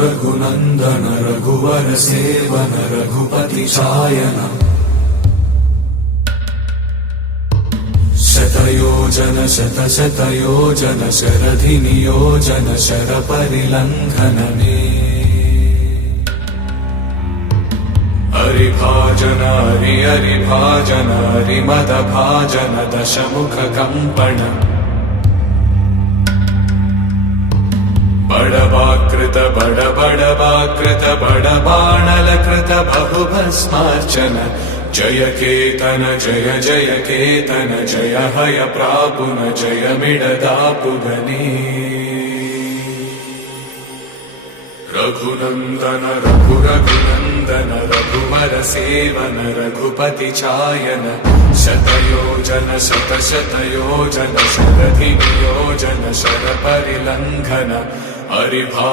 रघुनन्दन रघुवर seven Raghupati चायन शतयोजन शतशतयोजन शरधि नियोजन शरपरिलङ्घनने हरिभाजन हरिभाजन हरिमदभाजन दशमुख कम्पण बड़वाकृत बड़वाकृत बड़बाणलकृत बहुभस्मार्चन जय केतन जय जय केतन जय हय प्रापुन जय मिडदापुगने रघुनन्दन रघुनन्दन रघुवर सेवन रघुपति चायन शतयोजन शतशतयोजन शरधि नियोजन शरपरिलङ्घन हरिभा